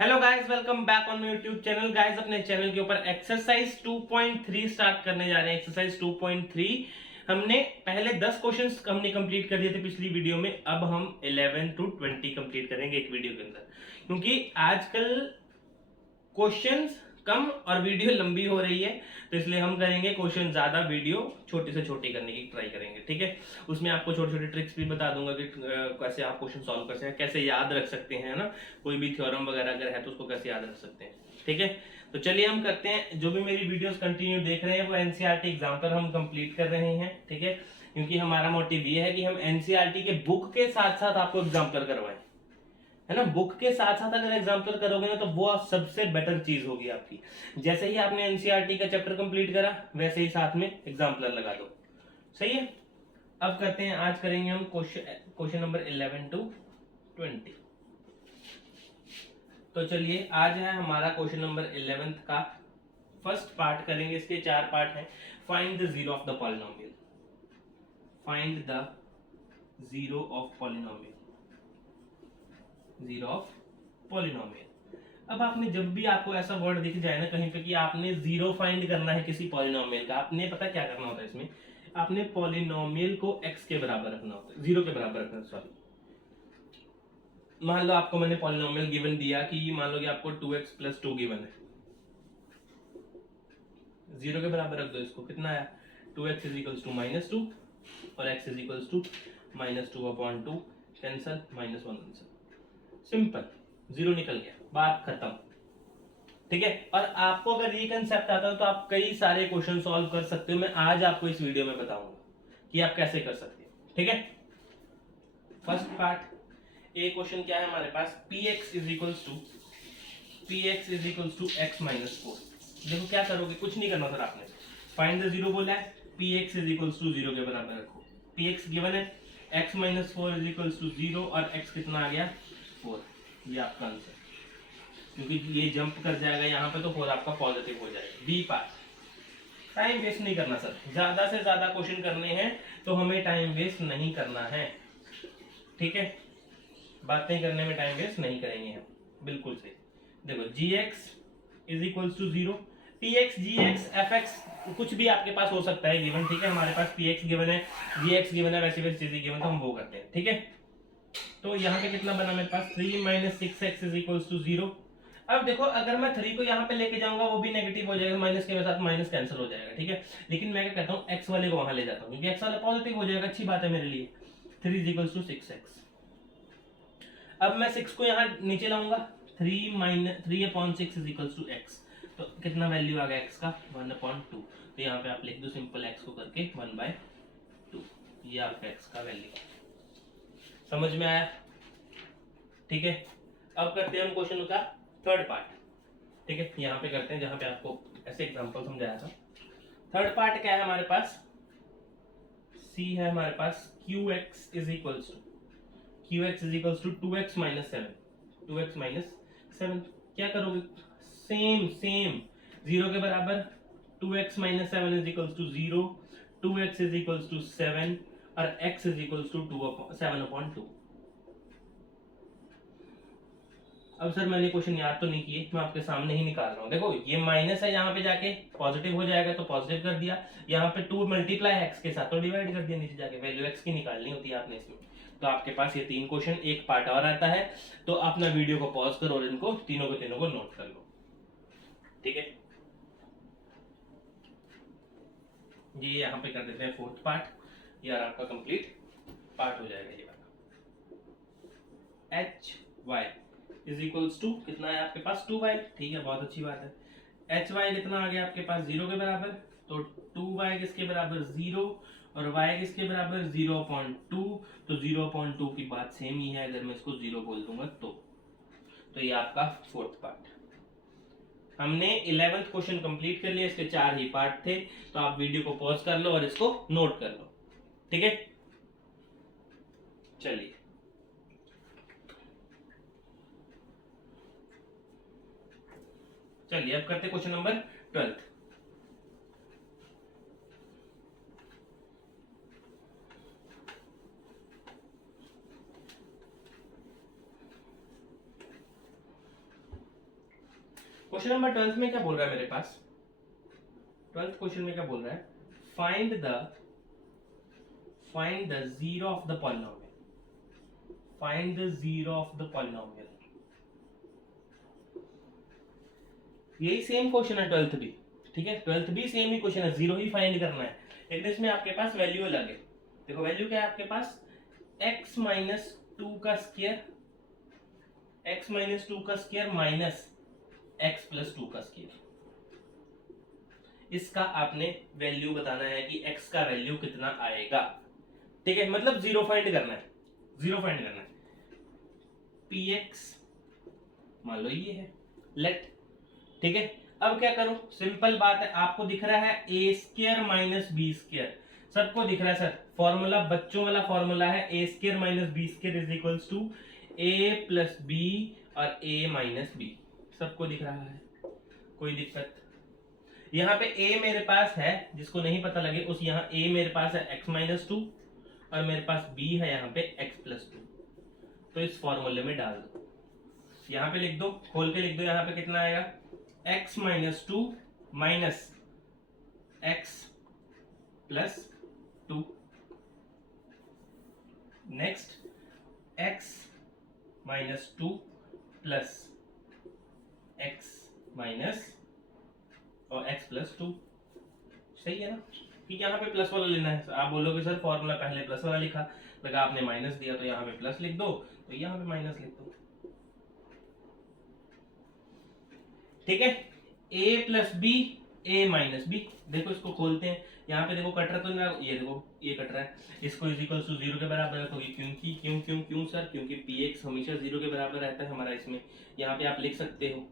Hello guys, welcome back on my YouTube channel. Guys, अपने channel के ऊपर exercise 2.3 start करने जा रहे हैं। एक्सरसाइज 2.3 हमने पहले 10 क्वेश्चंस हमने कंप्लीट कर दिए थे पिछली वीडियो में। अब हम 11 टू 20 कंप्लीट करेंगे एक वीडियो के अंदर, क्योंकि आजकल क्वेश्चंस कम और वीडियो लंबी हो रही है, तो इसलिए हम करेंगे क्वेश्चन ज्यादा, वीडियो छोटी से छोटी करने की ट्राई करेंगे। ठीक है, उसमें आपको छोटे छोटे ट्रिक्स भी बता दूंगा कि कैसे आप क्वेश्चन सॉल्व कर सकते हैं, कैसे याद रख सकते हैं ना, कोई भी थ्योरम वगैरह अगर है तो उसको कैसे याद रख सकते हैं। ठीक है, तो चलिए हम करते हैं। जो भी मेरी वीडियोस कंटिन्यू देख रहे हैं वो एनसीईआरटी एग्जाम पर हम कंप्लीट कर रहे हैं। ठीक है, क्योंकि हमारा मोटिव ये है कि हम एनसीईआरटी के बुक के साथ साथ आपको एग्जाम्पलर करवाएं, है ना। बुक के साथ साथ अगर एग्जाम्पल करोगे ना तो वो सबसे बेटर चीज होगी आपकी। जैसे ही आपने एनसीईआरटी का चैप्टर कंप्लीट करा वैसे ही साथ में एग्जाम्पलर लगा दो। सही है। अब करते हैं, आज करेंगे हम क्वेश्चन नंबर 11 टू 20। तो चलिए, आज है हमारा क्वेश्चन नंबर 11 का फर्स्ट पार्ट करेंगे। इसके 4 पार्ट हैं। Find the zero of the polynomial. Find the zero of polynomial. Zero of polynomial. अब आपने जब भी आपको ऐसा वर्ड दिख जाए ना कहीं पे कि आपने जीरो फाइंड करना है किसी पॉलिनोमियल का, आपने पता क्या करना होता है इसमें, आपने पॉलिनोमियल को x के बराबर रखना होता है, जीरो के बराबर रखना, सॉरी। मान लो आपको मैंने पॉलिनोमियल गिवन दिया कि मान लो कि आपको 2x प्लस 2 गिवन है, जीरो के बराबर रख दो इसको। कितना आया, 2x is equals to minus 2 और x is equals to minus 2 upon 2, cancel, minus 1 answer. Simple, zero निकल गया, बात खत्म। ठीक है, और आपको अगर ये कंसेप्ट आता है तो आप कई सारे क्वेश्चन सॉल्व कर सकते हो। मैं आज आपको इस वीडियो में बताऊंगा कि आप कैसे कर सकते हो। ठीक है, फर्स्ट पार्ट ए क्वेश्चन क्या है हमारे पास, px is equals to x minus 4। देखो क्या करोगे, कुछ नहीं करना सर आपने, फाइंड द जीरो बोला है, px is equals to zero के बराबर रखो। px गिवन है, x minus 4 is equals to zero, और x कितना आ गया, 4। ये आपका आंसर, क्योंकि ये जंप कर जाएगा यहाँ पे तो 4 आपका पॉजिटिव हो जाएगा। बी पार्ट, टाइम वेस्ट नहीं करना सर, ज्यादा से ज्यादा क्वेश्चन करने हैं तो हमें टाइम वेस्ट नहीं करना है। ठीक है, बातें करने में टाइम वेस्ट नहीं करेंगे हम, बिल्कुल सही। देखो gx is equals to zero, px gx fx कुछ भी आपके पास हो सकता है गिवन। ठीक है, हमारे पास px गिवन है, gx गिवन है, वैसी वैसी चीजें गिवन, तो हम वो करते हैं। ठीक है, तो यहाँ पे कितना बना मेरे पास, 3 minus 6x is equals to zero. अब देखो, अगर मैं 3 को यहाँ पे लेके जाऊंगा वो भी नेगेटिव हो जाएगा, माइनस के साथ माइनस कैंसिल हो जाएगा। ठीक है, लेकिन मैं क्या कहता हूँ, x वाले को वहां ले जाता हूँ क्योंकि x वाला पॉजिटिव हो जाएगा, अच्छी बात है मेरे लिए। 3 इज इक्वल्स टू 6x। अब मैं 6 को यहाँ नीचे लाऊंगा, 3 minus 3 upon 6 is equals to x। तो कितना वैल्यू आ गया x का, 1 अपॉन 2। तो यहाँ पे आप लिख दो सिंपल x को करके 1/2। ये आपका x का वैल्यू, समझ में आया। ठीक है, अब करते हैं हम क्वेश्चन का थर्ड पार्ट। ठीक है, यहाँ पे करते हैं जहां पे आपको ऐसे एग्जांपल समझाया था। थर्ड पार्ट क्या है हमारे पास, सी है हमारे पास, qx is equals to 2x minus 7। 2x minus 7 क्या करोगे, सेम सेम, जीरो के बराबर, 2x minus 7 is equals to 0, 2x is equals to 7 और x is equals to 7 upon 2। अब सर मैंने क्वेश्चन याद तो नहीं किए, मैं आपके सामने ही निकाल रहा हूँ। देखो ये माइनस है, यहाँ पे जाके पॉजिटिव हो जाएगा तो पॉजिटिव कर दिया, यहाँ पे 2 मल्टीप्लाई एक्स के साथ तो डिवाइड कर दिया, नीचे जाके वैल्यू एक्स की निकालनी होती है आपने इसमें। तो आपके पास ये 3 क्वेश्चन, एक पार्ट और आता है, तो अपना वीडियो को पॉज करो और इनको तीनों को नोट कर लो। ठीक है, ये यहाँ पे कर देते हैं फोर्थ पार्ट, यार आपका कंप्लीट पार्ट हो जाएगा ये वाला। H Y is equals to कितना है आपके पास, 2y। ठीक है, बहुत अच्छी बात है। एच वाई कितना आ गया आपके पास, 0 के बराबर, तो 2y किसके बराबर, 0, और y किसके बराबर, 0.2। तो 0.2 की बात सेम ही है, अगर मैं इसको 0 बोल दूंगा तो ये आपका फोर्थ पार्ट। हमने 11th क्वेश्चन कंप्लीट कर लिया, इसके 4 ही पार्ट थे, तो आप वीडियो को पॉज कर लो और इसको नोट कर लो। ठीक है, चलिए अब करते क्वेश्चन नंबर 12। क्वेश्चन नंबर 12 में क्या बोल रहा है मेरे पास, 12th क्वेश्चन में क्या बोल रहा है, find the zero of the polynomial, find the zero of the polynomial. यही सेम क्वेश्चन है 12th भी, ठीक है, 12th भी सेम ही क्वेश्चन है, जीरो ही फाइंड करना है, लेकिन इसमें आपके पास वैल्यू अलग है। देखो वैल्यू क्या है आपके पास, x माइनस टू का स्क्वायर, x माइनस टू का square minus x plus two का स्क्वायर। इसका आपने वैल्यू बताना है कि x का वैल्यू कितना आएगा, ठीक है, मतलब जीरो फाइंड करना है, जीरो फाइंड करना है। px मान लो ये है, लेट, ठीक है। अब क्या करूं, सिंपल बात है, आपको दिख रहा है A square minus B square, सबको दिख रहा है सर, फॉर्मूला बच्चों वाला फॉर्मूला है, A square minus B square is equals to A plus B और ए माइनस बी, सबको दिख रहा है, कोई दिक्कत। यहाँ पे a मेरे पास है, जिसको नहीं पता लगे उस, यहाँ a मेरे पास है x माइनस टू और मेरे पास b है यहाँ पे x प्लस टू, तो इस फॉर्मूले में डाल दो, यहाँ पे लिख दो, खोल के लिख दो, यहाँ पे कितना आएगा, x minus to minus x plus two, next x minus two plus x minus और x प्लस टू, सही है ना, कि यहाँ पे प्लस वाला लेना है। आप बोलोगे सर फॉर्मूला पहले प्लस वाला लिखा, लगा आपने माइनस दिया तो यहाँ पे प्लस लिख दो, तो यहाँ पे माइनस लिख दो, ठीक है। a plus B, a minus B, देखो इसको खोलते हैं, यहाँ पे देखो कट रहा, तो ना ये देखो ये कट रहा है, इसको इज इक्वल टू जीरो के बराबर रखोगे, क्योंकि क्यों क्यों क्यों सर, क्योंकि px हमेशा जीरो के बराबर रहता है हमारा इसमें। यहाँ पे आप लिख सकते हो,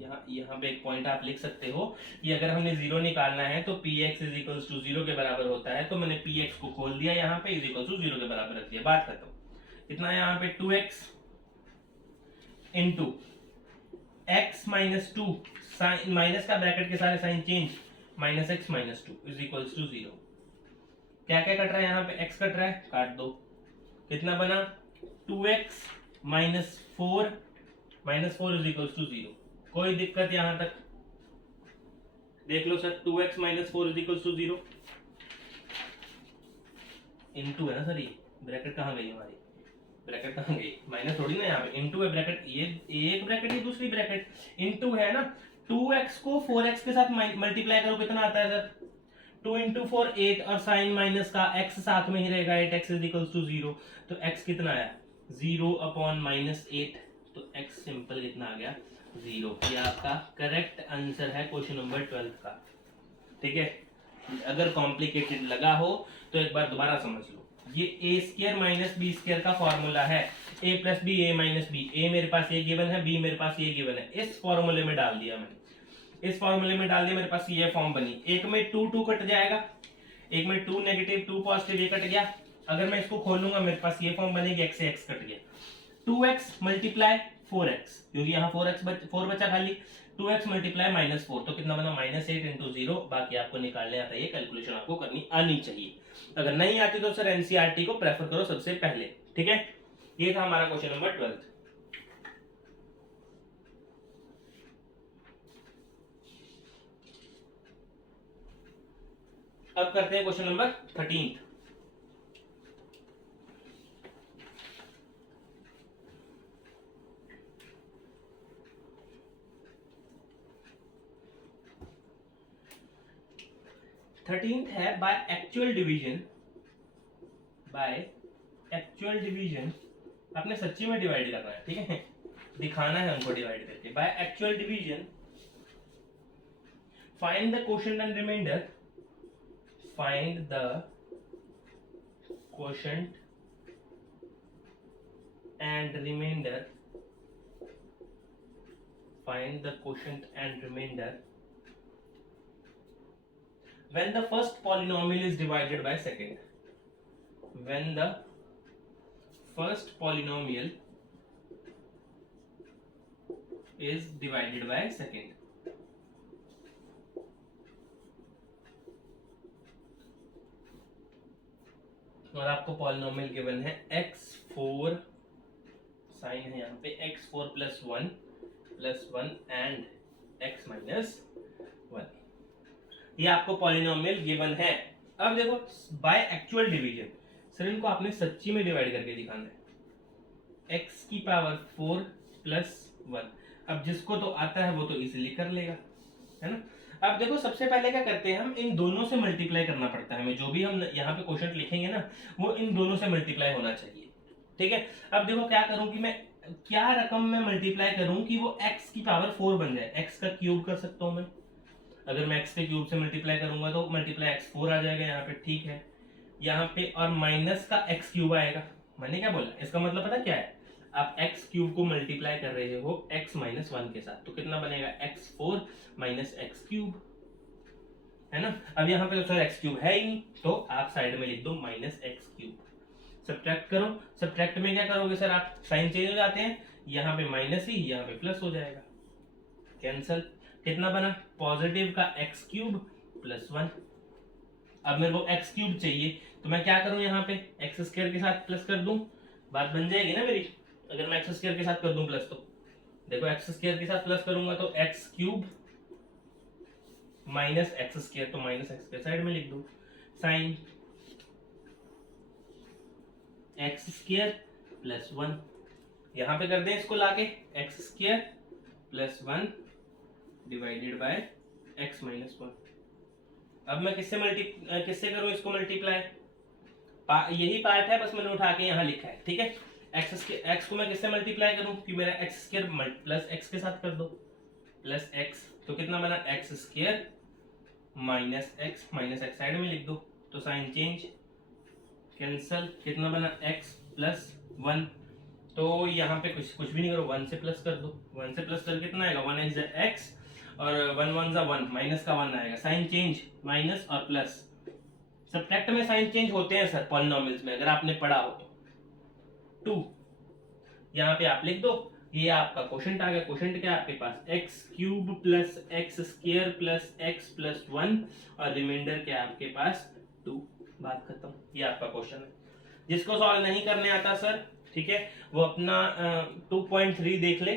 यहाँ पे एक पॉइंट आप लिख सकते हो कि अगर हमने जीरो निकालना है तो px is equal to zero के बराबर होता है, तो मैंने px को खोल दिया यहाँ पे, इज इक्वल टू जीरो के बराबर रख दिया, बात खत्म। कितना है यहाँ पे 2x into x minus two, sign minus का ब्रैकेट के सारे sign change, minus x minus two is equal to zero. क्या क्या कट रहा है यहाँ पे, x कट रहा है, काट दो, कितना बना 2x minus four is equal to zero, कोई दिक्कत यहां तक, देख लो sir 2x minus four is equal to zero, into है ना सर, ये ब्रैकेट कहाँ गई हमारी, ब्रैकेट कहाँ गई, माइनस थोड़ी ना, यहाँ पे इनटू है ब्रैकेट, ये एक ब्रैकेट ये दूसरी ब्रैकेट, इनटू है ना, 2x को 4x के साथ मल्टीप्लाई करो, कितना आता है सर, 2 इंटू 4 8, और साइन माइनस का x साथ में ही रहेगा, 8x is equal to zero, तो x कितना आया 0 अपॉन माइनस 8, तो x सिंपल कितना आ गया जीरो। ये आपका करेक्ट आंसर है क्वेश्चन नंबर 12 का, ठीक है। अगर कॉम्प्लिकेटेड लगा हो तो एक बार दोबारा समझ लो, ये ए स्क्वायर माइनस बी स्क्वायर का फॉर्मूला है, ए प्लस बी ए माइनस बी, ए मेरे पास ये गिवन है, बी मेरे पास ये गिवन है, इस फॉर्मूले में डाल दिया मैंने, इस फॉर्मूले में डाल दिया, मेरे पास ये फॉर्म बनी, एक में 2 2 कट जाएगा, एक में 2 नेगेटिव 2 पॉजिटिव, ये कट गया, अगर मैं इसको खोलूंगा मेरे पास ये फॉर्म बनेगी, x से x कट गया, 2x मल्टीप्लाई 4x, क्योंकि यहाँ 4 बचा खाली, 2x मल्टीप्लाई माइनस 4, तो कितना बना माइनस 8 इंटू जीरो। बाकी आपको निकालने आता है, ये कैलकुलेशन आपको करनी आनी चाहिए, अगर नहीं आती तो सर एनसीईआरटी को प्रेफर करो सबसे पहले, ठीक है। ये था हमारा क्वेश्चन नंबर 12। अब करते हैं क्वेश्चन नंबर 13। थर्टींथ है बाय एक्चुअल डिवीजन, आपने सच्ची में डिवाइड करना है, ठीक है, दिखाना है हमको डिवाइड करके। By actual division find the quotient and remainder, find the quotient and remainder, find the quotient and remainder when the first polynomial is divided by second, when the first polynomial is divided by second। और आपको polynomial given है x4, sign है यहाँ पे x4 plus 1 and x minus 1। ये आपको polynomial given है। अब देखो बाय एक्चुअल डिवीजन, सर इनको आपने सच्ची में डिवाइड करके दिखाना है, x की पावर 4 प्लस 1। अब जिसको तो आता है वो तो इजीली कर लेगा, है ना। अब देखो सबसे पहले क्या करते हैं, हम इन दोनों से मल्टीप्लाई करना पड़ता है हमें, जो भी हम यहाँ पे क्वेश्चन लिखेंगे ना वो इन दोनों से मल्टीप्लाई होना चाहिए, ठीक है। अब देखो क्या करूं कि मैं क्या रकम में मल्टीप्लाई करूं कि वो x की पावर 4 बन जाए। x का क्यूब कर सकता हूं मैं, अगर मैं x के क्यूब से मल्टीप्लाई करूंगा तो मल्टीप्लाई x 4 आ जाएगा यहाँ पे, ठीक है। यहाँ पे और माइनस का x क्यूब आएगा। मैंने क्या बोला, इसका मतलब पता क्या है, आप x क्यूब को मल्टीप्लाई कर रहे हो x माइनस 1 के साथ, तो कितना बनेगा x4 माइनस x क्यूब, है ना। अब यहाँ पे तो सर x क्यूब है ही नहीं, तो आप साइड में लिख दो माइनस x क्यूब। सब्ट्रैक्ट करो, सब्ट्रैक्ट में क्या करोगे सर, आप साइन चेंज हो जाते हैं, यहाँ पे माइनस ही यहाँ पे प्लस हो जाएगा, कैंसल। कितना बना, पॉजिटिव का x क्यूब प्लस 1। अब मेरे को x क्यूब चाहिए, तो मैं क्या करूं, यहाँ पे एक्स स्क्वायर के साथ प्लस कर दूं, बात बन जाएगी ना मेरी। अगर मैं एक्स स्क्वायर के साथ कर दूं प्लस, तो देखो एक्स स्क्वायर के साथ प्लस करूंगा तो x cube minus x square, तो माइनस एक्स के साइड में लिख दो, साइन एक्स स्क्वायर प्लस 1। यहां पे कर दें इसको लाके, x square plus 1 divided by x minus 1। अब मैं किससे करूं इसको मल्टीप्लाई, यही पार्ट है, बस मैंने उठा के यहाँ लिखा है, ठीक है। एक्स को मैं किससे मल्टीप्लाई करूं कि मेरा एक्स स्क्वायर प्लस एक्स के साथ कर दो, प्लस एक्स, तो कितना बना x square minus x side में लिख दो, तो साइन चेंज, कैंसल। कितना बना x प्लस 1, तो यहाँ पे कुछ भी नहीं करो, 1 से प्लस कर दो, 1 से प्लस कर कितना आएगा, 1 x और 1 1 1 माइनस का 1 आएगा, साइन चेंज माइनस और प्लस। सब्ट्रैक्ट में साइन चेंज होते हैं सर पॉलिनोमियल्स में, अगर आपने पढ़ा हो तो 2 यहाँ पे आप लिख दो, ये आपका क्वोशंट आ गया। क्वोशंट क्या है आपके पास, x cube plus x square plus x plus 1 और रिमाइंडर क्या है आपके पास 2, बात खत्म। ये आपका क्वेश्चन है। जिसको सॉल्व नहीं करने आता सर, ठीक है, वो अपना 2.3 देख ले,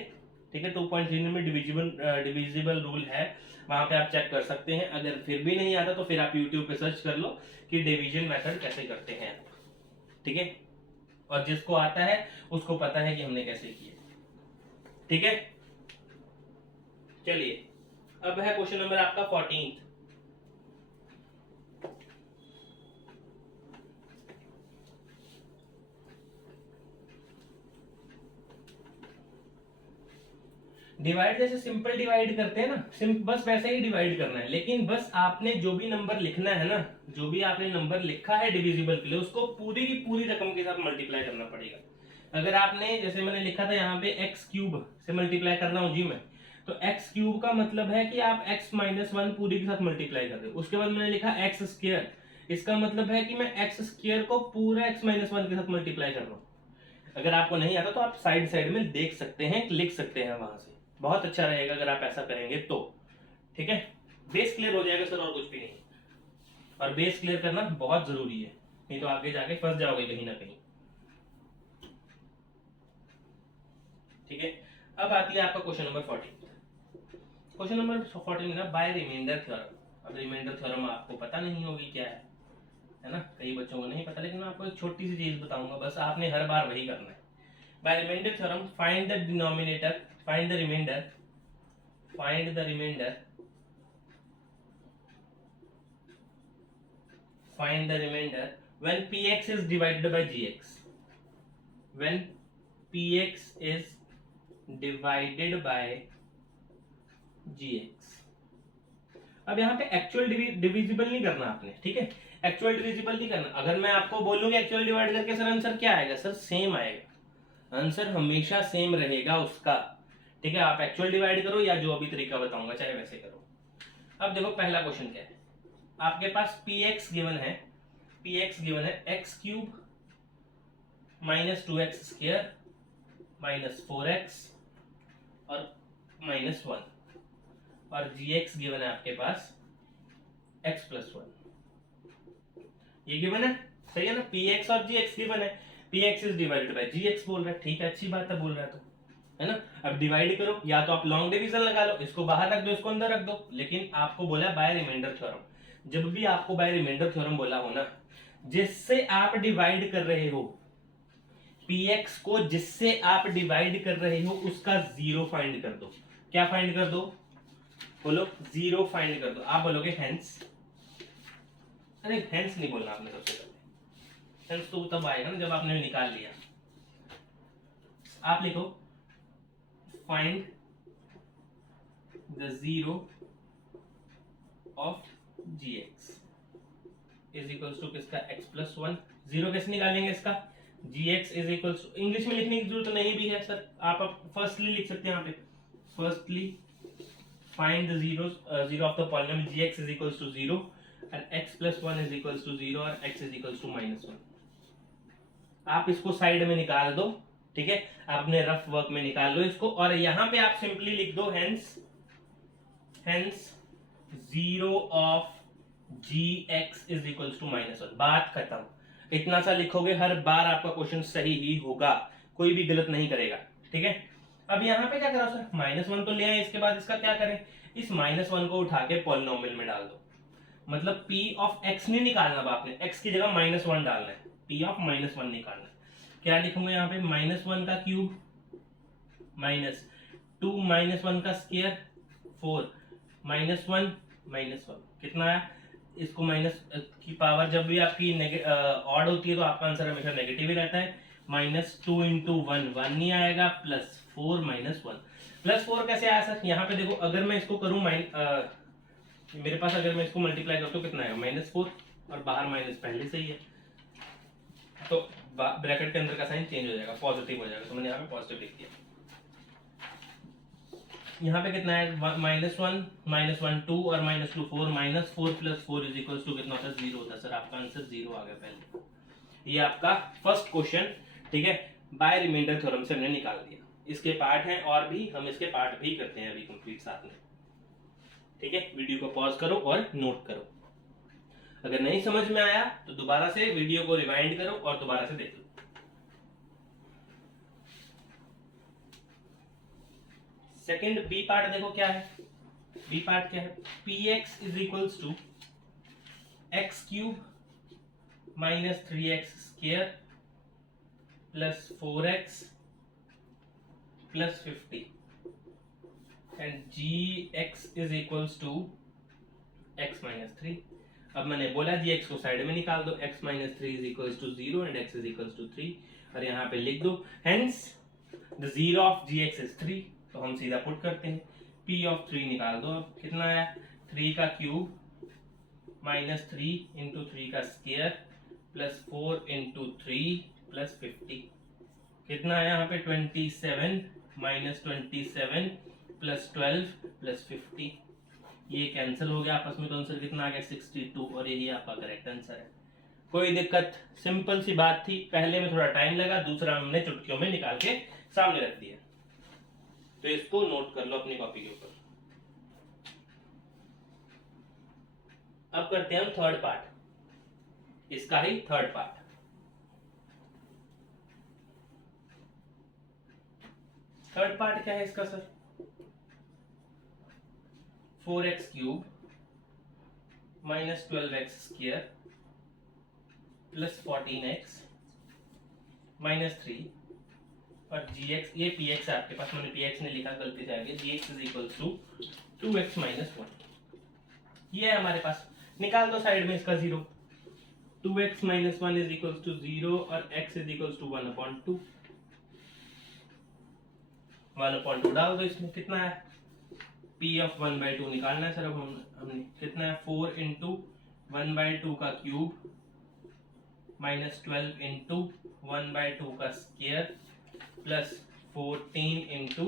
ठीक है। 2.3 में डिविजिबल रूल है, वहां पे आप चेक कर सकते हैं। अगर फिर भी नहीं आता तो फिर आप YouTube पे सर्च कर लो कि डिवीजन मेथड कैसे करते हैं, ठीक है। और जिसको आता है उसको पता है कि हमने कैसे किया, ठीक है। चलिए अब है क्वेश्चन नंबर आपका 14। डिवाइड जैसे सिंपल डिवाइड करते हैं ना, बस वैसे ही डिवाइड करना है, लेकिन बस आपने जो भी नंबर लिखना है ना, जो भी आपने नंबर लिखा है डिविजिबल के लिए, उसको पूरी की पूरी रकम के साथ मल्टीप्लाई करना पड़ेगा। अगर आपने जैसे मैंने लिखा था यहाँ पे एक्स क्यूब से मल्टीप्लाई कर रहा हूँ जी मैं, तो एक्स क्यूब का मतलब है कि आप एक्स माइनस 1 पूरी के साथ मल्टीप्लाई कर रहे हो। उसके बाद मैंने लिखा एक्स स्क्वायर, इसका मतलब है कि मैं एक्स स्क्वायर को पूरा एक्स माइनस 1 के साथ मल्टीप्लाई कर रहा हूँ। अगर आपको नहीं आता तो आप साइड साइड में देख सकते हैं, लिख सकते हैं वहां से, बहुत अच्छा रहेगा अगर आप ऐसा करेंगे तो, ठीक है। बेस क्लियर हो जाएगा सर, और कुछ भी नहीं। और बेस क्लियर करना बहुत जरूरी है, नहीं तो आगे जाके फंस जाओगे कहीं ना कहीं, ठीक है। अब आती है आपका क्वेश्चन नंबर 14। क्वेश्चन नंबर 14 ना, बाय रिमाइंडर थ्योरम। अब रिमाइंडर थ्योरम आपको पता नहीं होगी क्या है ना, कई बच्चों को नहीं पता, लेकिन मैं आपको एक छोटी सी चीज बताऊंगा, बस आपने हर बार वही करना है। By remainder theorem, find the denominator, find the remainder find the remainder when px is divided by gx, when px is divided by gx। अब यहाँ पे एक्चुअल डिविजिबल नहीं करना आपने, ठीक है, एक्चुअल डिविजिबल नहीं करना। अगर मैं आपको बोलूंगा एक्चुअल डिवाइड करके सर आंसर क्या आएगा, सर सेम आएगा, आंसर हमेशा सेम रहेगा उसका, ठीक है। आप एक्चुअल डिवाइड करो या जो अभी तरीका बताऊंगा चाहे वैसे करो। अब देखो पहला क्वेश्चन क्या है, आपके पास px गिवन है, px गिवन है x cube minus 2x square minus 4x और माइनस 1, और gx गिवन है आपके पास x प्लस 1। ये गिवन है, सही है ना, px और gx गिवन है, px is divided by gx बोल रहा है, ठीक है, अच्छी बात है, बोल रहा है तो है ना। अब डिवाइड करो, या तो आप लॉन्ग डिवीजन लगा लो, इसको बाहर रख दो, इसको अंदर रख दो, लेकिन आपको बोला बाय रिमाइंडर थ्योरम। जब भी आपको बाय रिमाइंडर थ्योरम बोला हो ना, जिससे आप डिवाइड कर रहे हो px को, जिससे आप डिवाइड कर रहे हो उसका जीरो फाइंड कर दो। क्या फाइंड कर दो? बोलो, जीरो फाइंड कर दो। आप बोलोगे हेंस, अरे हेंस नहीं बोलना आपने सबसे पहले, हेंस तो तब आएगा ना जब आपने निकाल लिया। आप लिखो find the zero of gx is equals to किसका, x प्लस वन। जीरो कैसे निकालेंगे इसका, gx is equals to, English में लिखने की जरूरत नहीं भी है सर, आप फर्स्टली लिख सकते हैं यहाँ पे, firstly find the zero of the polynomial gx is equals to zero और x plus one is equals to zero और x is equals to minus one. आप इसको साइड में निकाल दो, ठीक है, आप अपने रफ वर्क में निकाल लो इसको, और यहां पे आप सिंपली लिख दो hence zero of gx is equals to minus one. बात खत्म। इतना सा लिखोगे, हर बार आपका क्वेश्चन सही ही होगा, कोई भी गलत नहीं करेगा, ठीक है। अब यहाँ पे क्या करो सर, माइनस वन तो ले आए, इसके बाद इसका क्या करें, इस माइनस वन को उठा के पॉलिनोमियल में डाल दो। मतलब p ऑफ x नहीं निकालना, आपने x की जगह माइनस वन डालना है, p ऑफ माइनस वन निकालना है। क्या लिखूंगा यहाँ पे, माइनस वन का cube minus two minus one का स्क्वायर फोर माइनस वन कितना आया, इसको माइनस की पावर जब भी आपकी ऑड होती है तो आपका आंसर हमेशा नेगेटिव ही रहता है। माइनस टू इंटू वन नहीं आएगा, plus four minus one. Plus four कैसे आया सर, यहाँ पे देखो, अगर मैं इसको करूँ मेरे पास अगर मैं इसको मल्टीप्लाई करता हूँ कितना आएगा, माइनस फोर, और बाहर माइनस पहले से ही है, तो ब्रैकेट के अंदर का साइन चेंज हो जाएगा, पॉजिटिव हो जाएगा, तो मैंने यहाँ पे पॉजिटिव लिख दिया। यहाँ पे कितना है, माइनस वन टू और minus two four, minus four plus four is equal to कितना होता है, जीरो होता है। सर आपका आंसर जीरो आ गया पहले। ये आपका फर्स्ट क्वेश्चन, ठीक है, बाय रिमाइंडर थ्योरम से हमने निकाल दिया। इसके पार्ट हैं और भी, हम इसके पार्ट भी करते हैं अभी कंप्लीट साथ में, ठीक है। वीडियो को पॉज करो और नोट करो, अगर नहीं समझ में आया तो दोबारा से वीडियो को रिवाइंड करो और दोबारा से देख लो। सेकेंड बी पार्ट देखो क्या है, बी पार्ट क्या है, px is equals to x cube minus three x square plus four x plus 50 and gx is equals to x minus three. अब मैंने बोला gx को साइड में निकाल दो, x minus three is equals to zero and x is equals to three, और यहाँ पे लिख दो hence the zero of gx is three. तो हम सीधा पुट करते हैं, p ऑफ थ्री निकाल दो। अब कितना आया, थ्री का cube minus three into three का square plus four into three plus 50, कितना आया यहाँ पे 27 माइनस 27 प्लस 12 प्लस 50, ये कैंसिल हो गया आपस में, तो आंसर कितना आ गया 62, और यही आपका करेक्ट आंसर है। कोई दिक्कत, सिंपल सी बात थी, पहले में थोड़ा टाइम लगा, दूसरा हमने चुटकियों में निकाल के सामने रख दिया। तो इसको नोट कर लो अपनी कॉपी के ऊपर। अब करते हैं हम थर्ड पार्ट, इसका ही थर्ड पार्ट। थर्ड पार्ट क्या है इसका sir, 4x cube minus 12x square plus 14x minus 3 और gx, ये px है आपके पास, मैंने px नहीं लिखा, गलती से आ गया, gx is equal to 2x minus 1। ये है हमारे पास, निकाल दो साइड में इसका zero, 2x minus 1 is equal to zero और x इज इक्वल टू 1/2, 1/2 डाल दो इसमें, कितना है p ऑफ 1/2 निकालना है सर। अब हमने कितना है, 4 इंटू 1/2 का क्यूब माइनस 12 इंटू 1/2 का स्क्वायर प्लस 14 इंटू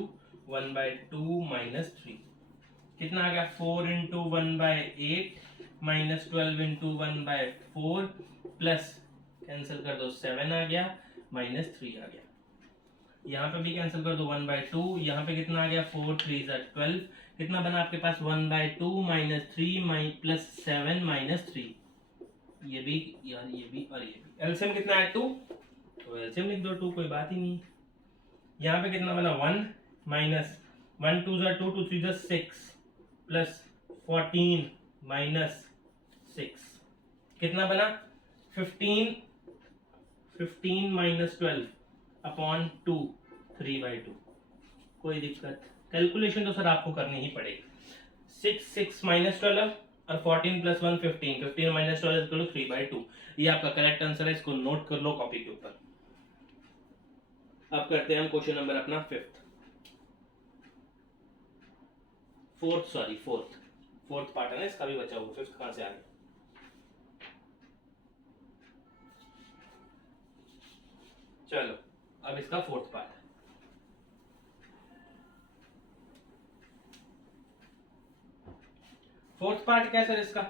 1/2 माइनस 3, कितना आ गया 4 into 1/8 minus 12 into 1/4 plus cancel कर दो 7 आ गया माइनस 3 आ गया, यहाँ पे भी कैंसिल कर दो 1/2, यहाँ पे कितना आ गया 4 3 12, कितना बना आपके पास 1/2 माइनस 3 प्लस 7 माइनस 3, ये भी यार, ये भी और ये भी, एलसीएम कितना है 2, तो एलसीएम लिख दो 2, कोई बात ही नहीं। यहाँ पे कितना बना 1, माइनस 1 2 ज़ा 2 2 3 ज़ा 6 प्लस 14 माइनस 6 कितना बना 15 15 माइनस 12 अपॉन 2 3/2। कोई दिक्कत, कैलकुलेशन तो सर आपको करनी ही पड़ेगी। 6 6 माइनस 12 और 14 प्लस 1 15 15 माइनस 12 इक्वल टू 3/2। ये आपका करेक्ट आंसर है, इसको नोट कर लो कॉपी के ऊपर। अब करते हैं हम क्वेश्चन नंबर अपना फोर्थ पार्ट है ना इसका भी बचा हुआ। फिफ्थ कहां से आ गया? चलो अब इसका फोर्थ पार्ट। फोर्थ पार्ट क्या सर इसका?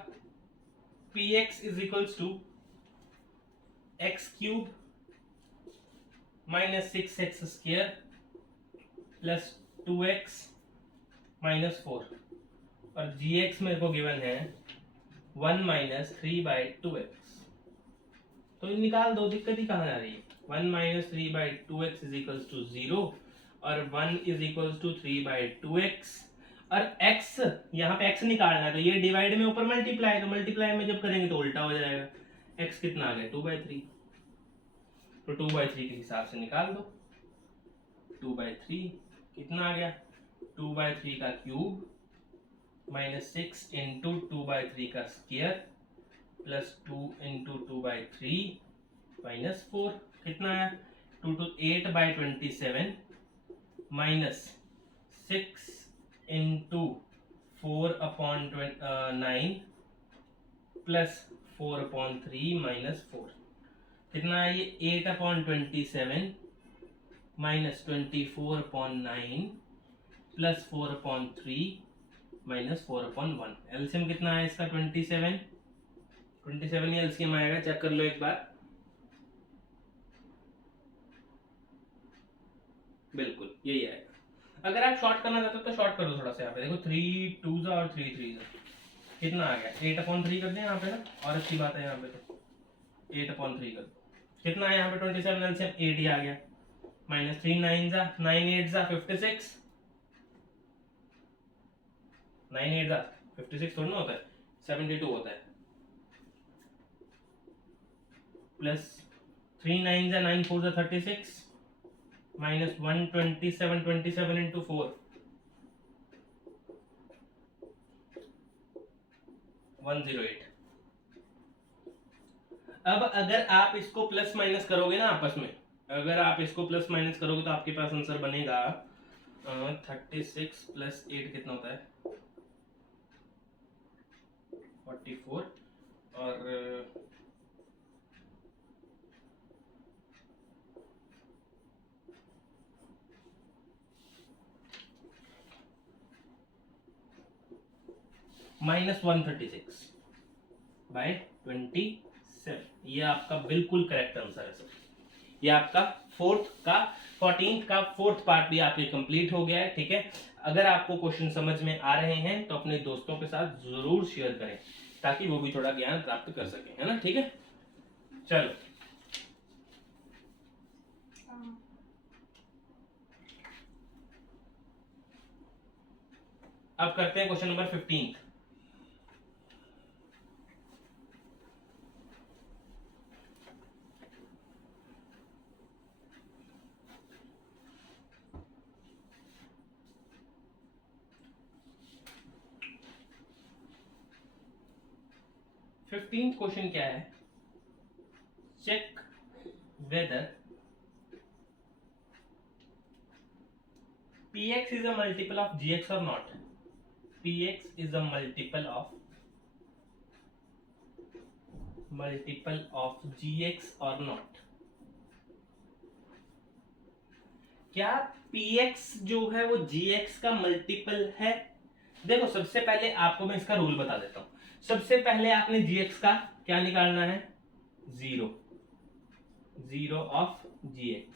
px is equals to x cube minus 6x square plus 2x minus 4 और gx मेरे को गिवन है 1 माइनस 3/2x। तो निकाल दो, दिक्कत ही कहाँ आ रही है। 1 minus 3/2x is equals to 0 और 1 इज इक्वल्स टू 3/2x और x यहाँ पे x निकालना है तो ये डिवाइड में ऊपर मल्टीप्लाई, तो मल्टीप्लाई में जब करेंगे तो उल्टा हो जाएगा। x कितना आ गया 2/3, तो 2/3 के हिसाब से निकाल दो। 2/3 कितना आ गया 2/3 का क्यूब माइनस 6 इंटू 2/3 का स्क्वायर प्लस 2 इंटू 2/3 माइनस 4 कितना आया 2 to 8/27 minus 6 into 4/9 plus 4/3 minus 4 कितना है ये 8/27 माइनस 24/9 प्लस 4/3 माइनस 4/1। एलसीएम कितना है इसका 27 ही एलसीएम आएगा, चेक कर लो एक बार। बिल्कुल यही आएगा। अगर आप शॉर्ट करना चाहते हो तो शॉर्ट कर दो थोड़ा सा। यहाँ पे देखो 3 2 ज़ा और 3 3 ज़ा कितना आ गया 8/3 कर दें यहाँ पे ना, और अच्छी बात है यहाँ पे तो 8/3 कर दो। कितना है यहाँ पे 27 एलसीएम 8 ही आ गया माइनस 3 9 ज़ा 9 8 ज़ा 56 9 8 ज़ा 56 थोड़ा ना होता है 72 होता है प्लस 3 9 ज़ा 9 4 ज़ा 36 माइनस 127 इंटू 4 108। अब अगर आप इसको प्लस माइनस करोगे ना आपस में, अगर आप इसको प्लस माइनस करोगे तो आपके पास आंसर बनेगा 36 प्लस 8 कितना होता है 44 और माइनस 136 बाय 27। ये आपका बिल्कुल करेक्ट आंसर है सर। ये आपका 14th का फोर्थ पार्ट भी आपके कंप्लीट हो गया है। ठीक है, अगर आपको क्वेश्चन समझ में आ रहे हैं तो अपने दोस्तों के साथ जरूर शेयर करें ताकि वो भी थोड़ा ज्ञान प्राप्त कर सकें, है ना। ठीक है, चलो अब करते हैं क्वेश्चन नंबर 15। फिफ्टींथ क्वेश्चन क्या है, check whether px is a multiple of gx or not। px is a multiple of gx or not। क्या px जो है वो gx का मल्टीपल है? देखो सबसे पहले आपको मैं इसका रूल बता देता हूं। सबसे पहले आपने gx का क्या निकालना है 0 ऑफ gx।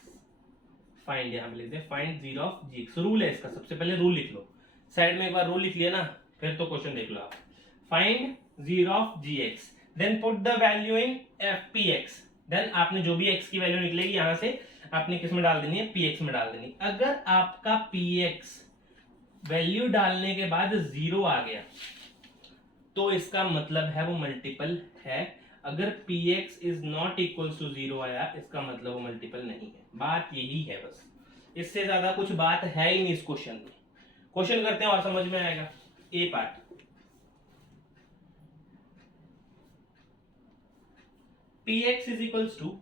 फाइंड यहां पे लिख they find 0 of gx। Rule है इसका, सबसे पहले रूल लिख लो साइड में। एक बार रूल लिख लिया ना फिर तो क्वेश्चन देख लो आप। Find 0 of gx then put the value in fpx। Then आपने जो भी x की वैल्यू निकलेगी यहां से आपने किस में डाल देनी है, px में डाल देनी। अगर आपका px वैल्यू डालने के बाद 0 आ गया तो इसका मतलब है वो मल्टीपल है। अगर px is not equal to 0 आया इसका मतलब वो मल्टीपल नहीं है। बात यही है बस, इससे ज्यादा कुछ बात है ही नहीं इस क्वेश्चन में। क्वेश्चन करते हैं और समझ में आएगा। A part, px is equals to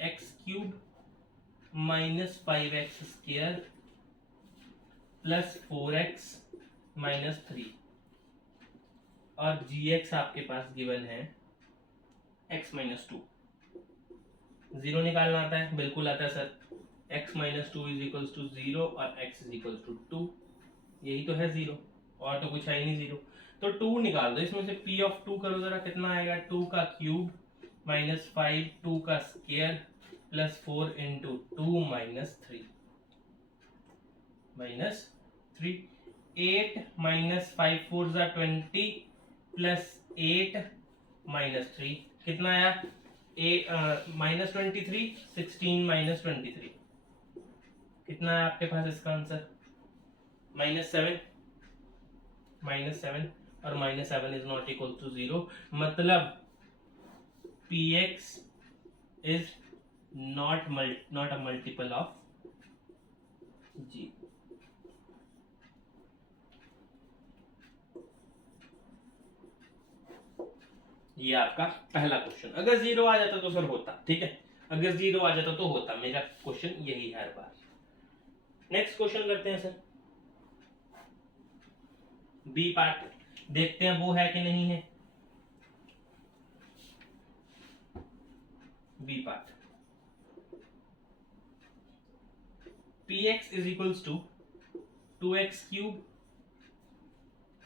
x cube minus 5x square plus 4x minus 3 और gx आपके पास गिवन है x माइनस 2। जीरो निकालना आता है, बिल्कुल आता है sir. x minus 2 is equals to 0 और x इज इक्वल्स टू 2, यही तो है 0, और तो कुछ है ही नहीं 0। तो 2 निकाल दो, इसमें से p ऑफ 2 करो जरा, कितना आएगा, 2 का क्यूब माइनस 5, 2 का square plus 4 into 2 minus 3 8 minus 5 4 जा 20 प्लस 8 माइनस 3 कितना आया, माइनस 23, 16 माइनस 23 कितना है आपके पास इसका आंसर, -7 और -7 इज नॉट इक्वल टू 0, मतलब px is not a multiple of g। ये आपका पहला क्वेश्चन। अगर 0 आ जाता तो सर होता, ठीक है, अगर 0 आ जाता तो होता। मेरा क्वेश्चन यही है हर बार। नेक्स्ट क्वेश्चन करते हैं सर, बी पार्ट, देखते हैं वो है कि नहीं है। B part, px is equals to 2x cube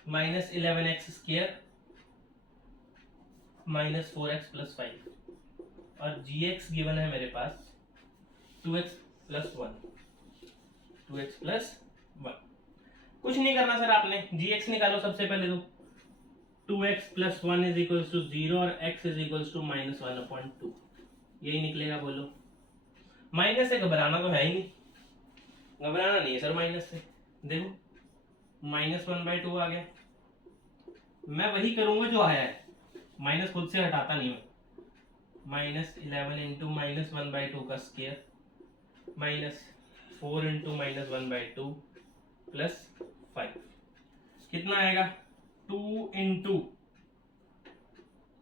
minus 11x square minus 4x plus 5 और gx गिवन है मेरे पास 2x प्लस 1। कुछ नहीं करना सर आपने, gx निकालो सबसे पहले तो 2x plus 1 is equals to 0 और x is equals to minus 1/2, यही निकलेगा। बोलो, माइनस से घबराना तो है ही नहीं, घबराना नहीं है सर माइनस से। देखो -1/2 आ गया, मैं वही करूंगा जो आया है, माइनस खुद से हटाता नहीं मैं। -11 इंटू -1/2 का स्क्वायर माइनस 4 इंटू -1/2 प्लस 5 कितना आएगा, 2 इंटू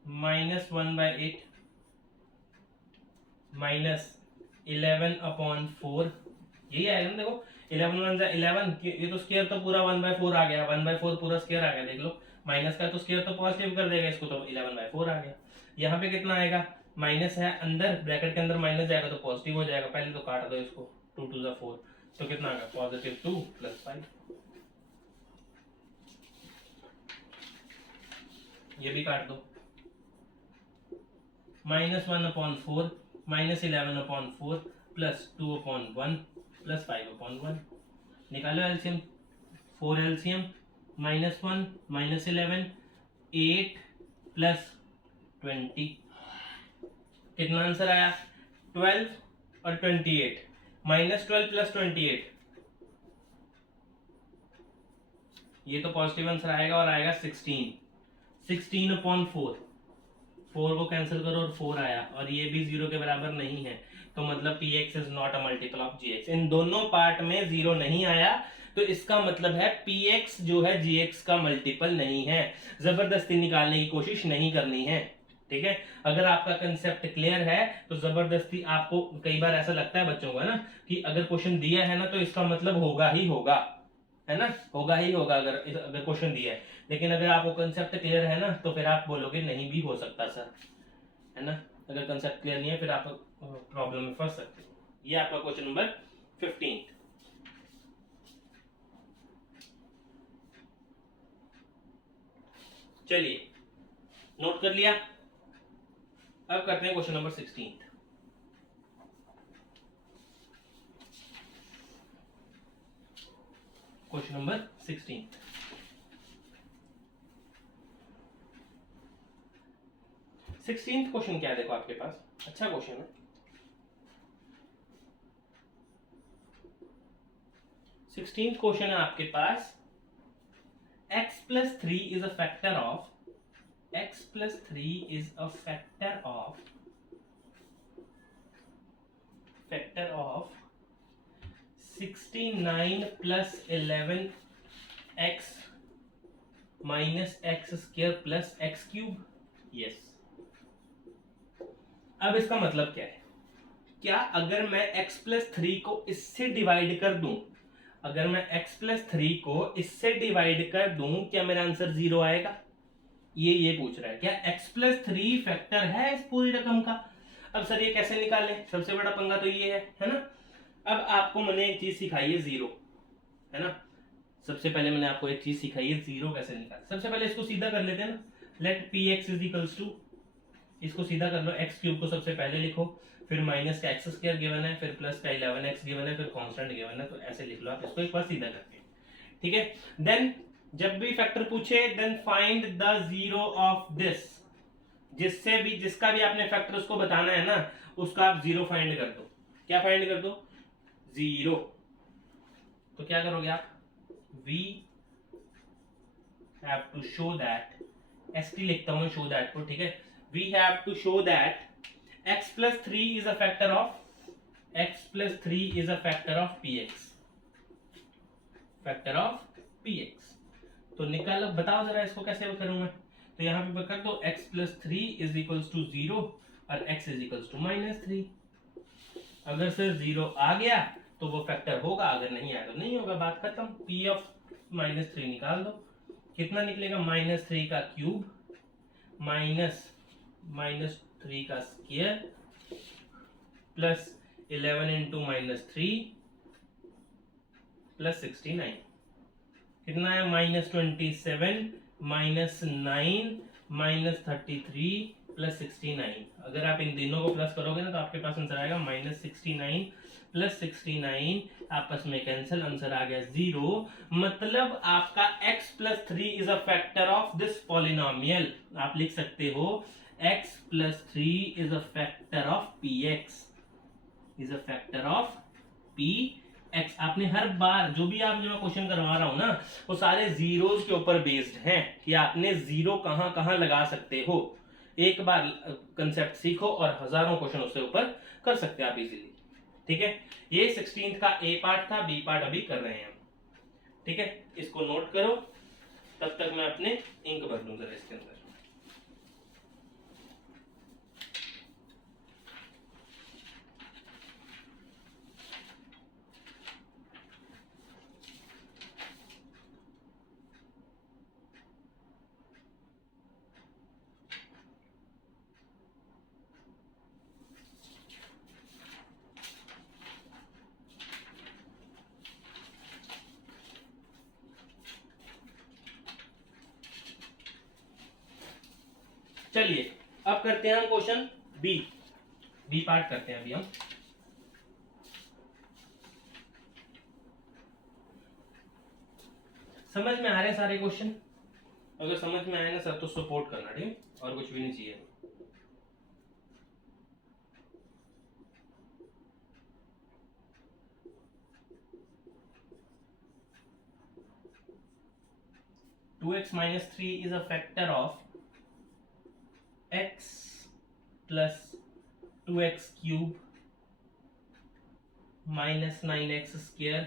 -1/8 माइनस 11/4, यही आएगा ना। देखो 11 1 11, ये तो स्क्वायर तो पूरा 1/4 आ गया, 1/4 पूरा स्क्वायर आ गया। देख लो, माइनस का तो स्क्वायर तो पॉजिटिव कर देगा इसको, तो 11/4 आ गया। यहाँ पे कितना आएगा, माइनस है अंदर, ब्रैकेट के अंदर माइनस जाएगा तो पॉजिटिव हो जाएगा। पहले तो काट दो इसको, 2 2 जा 4, तो कितना आ गया, +2 प्लस 5। ये भी काट दो, -1/4 माइनस 11/4 प्लस 2/1 प्लस 5/1। निकालो एलसीएम, 4 एलसीएम -1 -11 8 प्लस 20 कितना आंसर आया, 12 और 28, -12 प्लस 28, ये तो पॉजिटिव आंसर आएगा और आएगा 16। 16/4, 4 को कैंसिल करो और 4 आया, और ये भी 0 के बराबर नहीं है, तो मतलब px is not a multiple of gx। इन दोनों पार्ट में 0 नहीं आया तो इसका मतलब है px जो है gx का मल्टीपल नहीं है। जबरदस्ती निकालने की कोशिश नहीं करनी है, ठीक है। अगर आपका कंसेप्ट क्लियर है तो जबरदस्ती, आपको कई बार ऐसा लगता है बच्चों को ना कि अगर क्वेश्चन दिया है ना तो इसका मतलब होगा ही होगा, है ना, होगा ही होगा अगर क्वेश्चन दिया है। लेकिन अगर आपको कंसेप्ट क्लियर है ना तो फिर आप बोलोगे नहीं भी हो सकता सर, है ना। अगर कंसेप्ट क्लियर नहीं है फिर आप प्रॉब्लम में फंस सकते हो। ये आपका क्वेश्चन नंबर 15। चलिए, नोट कर लिया। अब करते हैं question number 16। Question number 16, question क्या है, देखो आपके पास अच्छा क्वेश्चन है। 16th क्वेश्चन है आपके पास, x plus 3 is a factor of x plus 3 is a factor of 69 plus 11x minus x square plus x cube. yes. अब इसका मतलब क्या है? क्या अगर मैं x प्लस 3 को इससे डिवाइड कर दूं, अगर मैं x प्लस 3 को इससे डिवाइड कर दूं, क्या मेरा आंसर 0 आएगा? ये पूछ रहा है, क्या x प्लस 3 फैक्टर है इस पूरी रकम का? अब सर ये कैसे निकालें? सबसे बड़ा पंगा तो ये है ना? अब आपको मैंने एक चीज सिखाई है, जीरो, है ना? सबसे पहले मैंने आपको एक चीज सिखाई है, जीरो कैसे निकाल। सबसे पहले इसको सीधा कर लेते हैं ना, let P X is equals to, इसको सीधा कर लो, एक्स क्यूब को सबसे पहले लिखो, फिर माइनस का एक्स स्क्वायर गिवन है, फिर प्लस का 11x गिवन है, फिर कांस्टेंट गिवन है, तो ऐसे लिख लो आप इसको एक बार सीधा करके, ठीक है। देन जब भी फैक्टर पूछे, then find the zero of this, जिससे भी जिसका भी आपने फैक्टर उसको बताना है ना, उसका आप जीरो फाइंड कर दो। क्या फाइंड कर दो? जीरो। तो क्या करोगे आप? We have to show that, S लिखता हूं शो दैट को, ठीक है। We have to show that x plus 3 is a factor of px, factor of px। तो निकाल, बताओ जरा इसको कैसे करूं मैं? तो यहाँ पे कर दो x plus 3 is equals to 0 और x is equals to -3। अगर सर 0 आ गया तो वो फैक्टर होगा, अगर नहीं आया तो नहीं होगा, बात खत्म। p of -3 निकाल दो, कितना निकलेगा? -3 का क्यूब -3 का स्क्वायर प्लस 11 इंटू -3 प्लस 69, कितना है? -27 -9 -33 प्लस 69। अगर आप इन तीनों को प्लस करोगे ना तो आपके पास आंसर आएगा -69 प्लस 69, आपस में कैंसिल, आंसर आ गया 0। मतलब आपका x plus 3 is a factor of this polynomial. आप लिख सकते हो x plus 3 is a factor of px, is a factor of px। आपने हर बार जो भी आप जो मैं क्वेश्चन करवा रहा हूं ना, वो सारे जीरोस के ऊपर बेस्ड हैं कि आपने जीरो कहां कहां लगा सकते हो। एक बार कंसेप्ट सीखो और हजारों क्वेश्चन उसके ऊपर कर सकते हैं आप इजीली, ठीक है। ये 16th का ए पार्ट था, बी पार्ट अभी कर रहे हैं हम, ठीक है। इसको नोट करो, तब तक मैं अपने इंक भर दूं जरा इसके अंदर। चलिए अब करते हैं हम क्वेश्चन बी पार्ट करते हैं अभी हम। समझ में आ रहे हैं सारे क्वेश्चन? अगर समझ में आए ना सर तो सपोर्ट करना, ठीक है, और कुछ भी नहीं चाहिए। Two x minus 3 is a factor of x plus 2x cube minus 9x square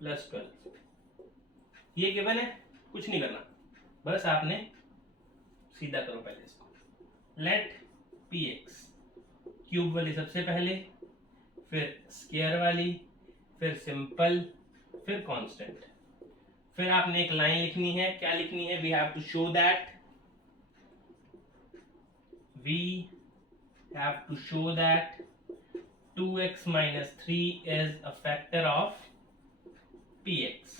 plus 12। ये गिवन है, कुछ नहीं करना, बस आपने सीधा करो पहले इसको। लेट px, क्यूब वाली सबसे पहले, फिर स्क्वायर वाली, फिर सिंपल, फिर कांस्टेंट। फिर आपने एक लाइन लिखनी है, क्या लिखनी है? We have to show that, we have to show that 2x minus 3 is a factor of px।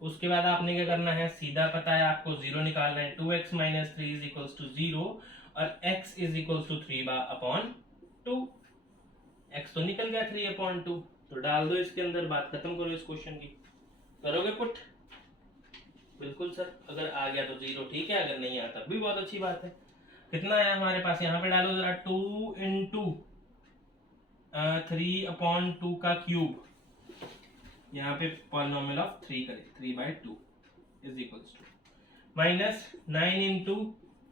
उसके बाद आपने क्या करना है? सीधा पता है आपको, जीरो निकालना है। 2x minus 3 is equals to 0 और x is equals to 3/2। x तो निकल गया 3/2, तो डाल दो इसके अंदर, बात खत्म करो इस क्वेश्चन की। करोगे पुट? बिल्कुल सर, अगर आ गया तो 0 ठीक है, अगर नहीं आया तब भी बहुत अच्छी बात है। कितना है हमारे पास? यहाँ पे डालो जरा, 2 इंटू 3/2 का क्यूब यहाँ पे पॉलिनोमियल ऑफ 3 करें, 3/2 is equals to minus 9 into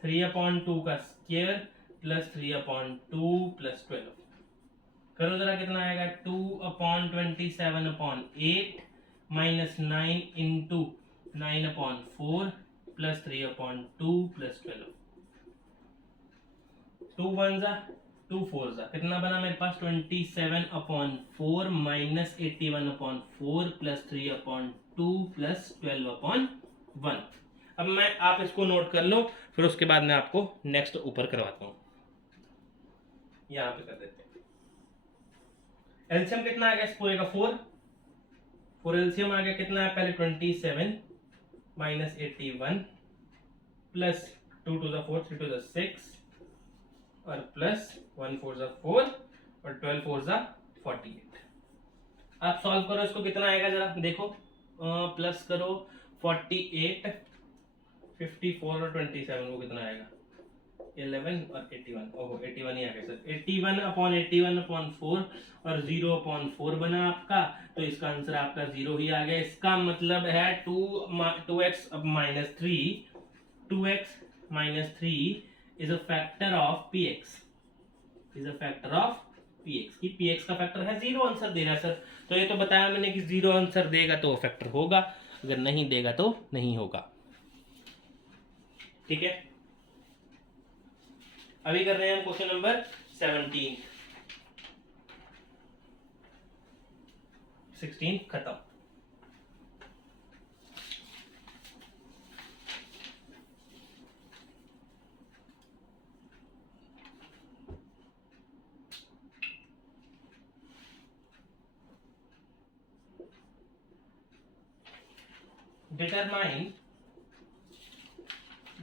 3/2 का स्क्वायर प्लस 3/2 प्लस 12। करो जरा कितना आएगा, 2/27/8 माइनस 9 इंटू 9/4 प्लस 3/2 प्लस 12। 2 1 जा 2 4 जा कितना बना मेरे पास, 27/4 माइनस 81/4 प्लस 3/2 प्लस 12/1। अब मैं, आप इसको नोट कर लो, फिर उसके बाद मैं आपको नेक्स्ट ऊपर करवाता हूँ। यहाँ पे कर देते हैं। एलसीएम कितना आ गया इस पूरे का, 4 एलसीएम आ गया कितना है, पहले 27 माइनस 81 प्लस 2 2 4 3 2 6 और प्लस 1 4 4 और 12 4 48। आप सॉल्व करो इसको, कितना आएगा जरा देखो, प्लस करो 48 54 और 27 को कितना आएगा, 11 और 81। ओहो 81 ही आ गया सर, 81/81/4 और 0/4 बना आपका, तो इसका आंसर आपका 0 ही आ गया। इसका मतलब है 2x minus 3 is a factor of px, कि px का फैक्टर है 0, आंसर दे रहा है सर। तो ये तो बताया मैंने कि 0 आंसर देगा तो फैक्टर होगा, अगर नहीं देगा तो नहीं होगा। ठीक है, अभी कर रहे हैं हम क्वेश्चन नंबर 16 खत्म।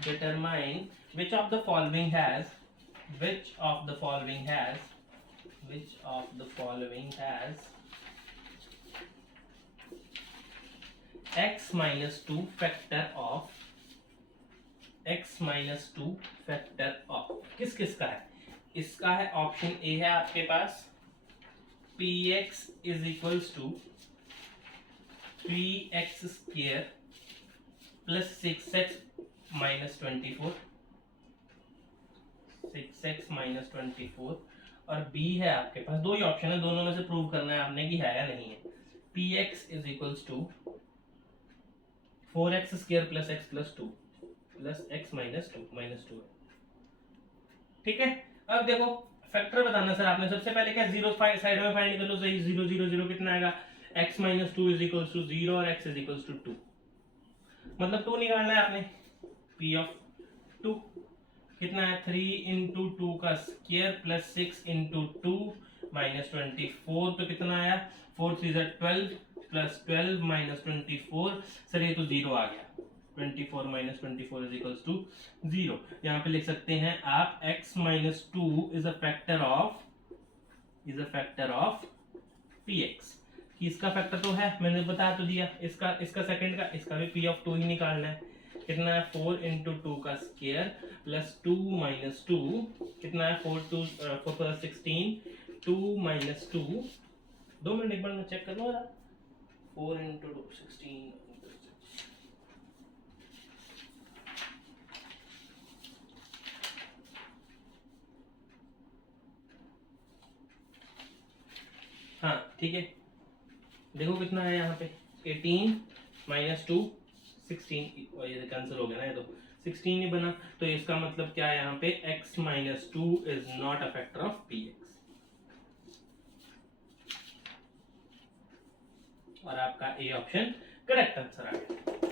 determine which of the following has x minus 2 factor of किस किस का है, इसका है ऑप्शन ए है आपके पास px is equals to 3x square plus 6x minus 24, 6x minus 24, और b है आपके पास, दो ही ऑप्शन है, दोनों में से प्रूव करना है आपने कि है या नहीं है। px is equals to 4x square plus x plus 2 plus x minus 2 है। ठीक है, अब देखो फैक्टर बताना सर आपने, सबसे पहले क्या, जीरो साइड में फाइंड कर लो, सही 0 0 0 कितना आएगा, x minus 2 is equals to 0 और x is equals to 2, मतलब 2 निकालना है आपने, p of 2 कितना है, 3 into 2 का स्क्वायर प्लस 6 into 2 माइनस 24, तो कितना आया, 4 3 12 प्लस 12 माइनस 24, सर ये तो 0 आ गया, 24 माइनस 24 इज इक्वल्स टू 0। यहाँ पे लिख सकते हैं आप x minus 2 is a factor of px, कि इसका फैक्टर तो है, मैंने बता तो दिया, इसका सेकंड का, इसका भी p of 2 ही निकालना है, कितना है 4 into 2 का स्क्वायर प्लस 2 माइनस 2, कितना है 4 प्लस 16, 2 माइनस 2, 2 मिनट एक बार मैं चेक कर लूँ, 4 into 2 16, हाँ ठीक है, देखो कितना है यहाँ पे, 18 माइनस 2 16, ये कैंसिल हो गया ना, ये तो 16 ही बना, तो इसका मतलब क्या है यहाँ पे, x minus 2 is not a factor of px, और आपका ए ऑप्शन करेक्ट आंसर आ गया।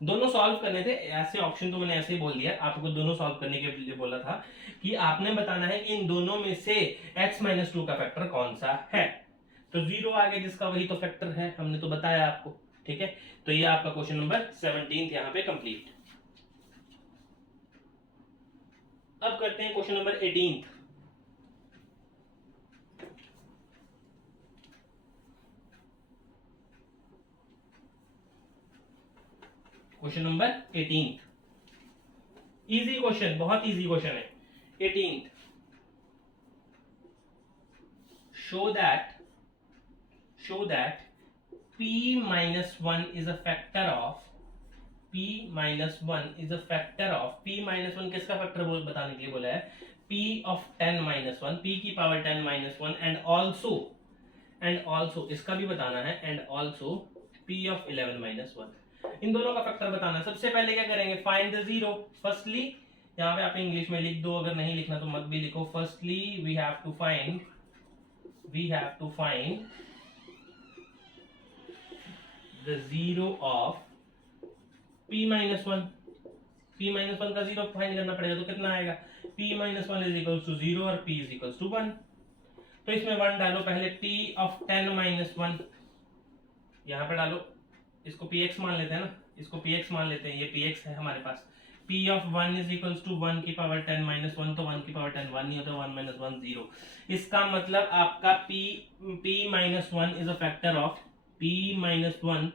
दोनों सॉल्व करने थे, ऐसे ऑप्शन तो मैंने ऐसे ही बोल दिया, आपको दोनों सॉल्व करने के लिए बोला था कि आपने बताना है कि इन दोनों में से x माइनस 2 का फैक्टर कौन सा है, तो 0 आ गया जिसका, वही तो फैक्टर है, हमने तो बताया आपको। ठीक है, तो ये आपका क्वेश्चन नंबर 17 यहाँ पे कंप्लीट। अब करते हैं question number 18। Question number 18 easy question, बहुत इजी क्वेश्चन है। 18 show that p minus 1 is a factor of p minus 1 is a factor of p minus 1 किसका फैक्टर बोल बताने के लिए बोला है, p of 10 minus 1, p की पावर 10 minus 1 and also इसका भी बताना है and also p of 11 minus 1, इन दोनों का फैक्टर बताना है। सबसे पहले क्या करेंगे, फाइंड द जीरो। फर्स्टली यहाँ पे आप इंग्लिश में लिख दो, अगर नहीं लिखना तो मत भी लिखो। Firstly we have to find the zero of p minus 1, p minus 1 का जीरो फाइंड करना पड़ेगा, तो कितना आएगा, p minus 1 is equal to 0 और p इज इक्वल टू 1। तो इसमें 1 डालो पहले, p of 10 minus 1 यहाँ पे डालो, इसको px मान लेते हैं ना, इसको px मान लेते हैं, ये px है हमारे पास। p of 1 is equals to 1 की पावर 10 minus 1, तो 1 की पावर 10 1 नहीं होता, 1 minus 1 0। इसका मतलब आपका p minus 1 is a factor of p minus 1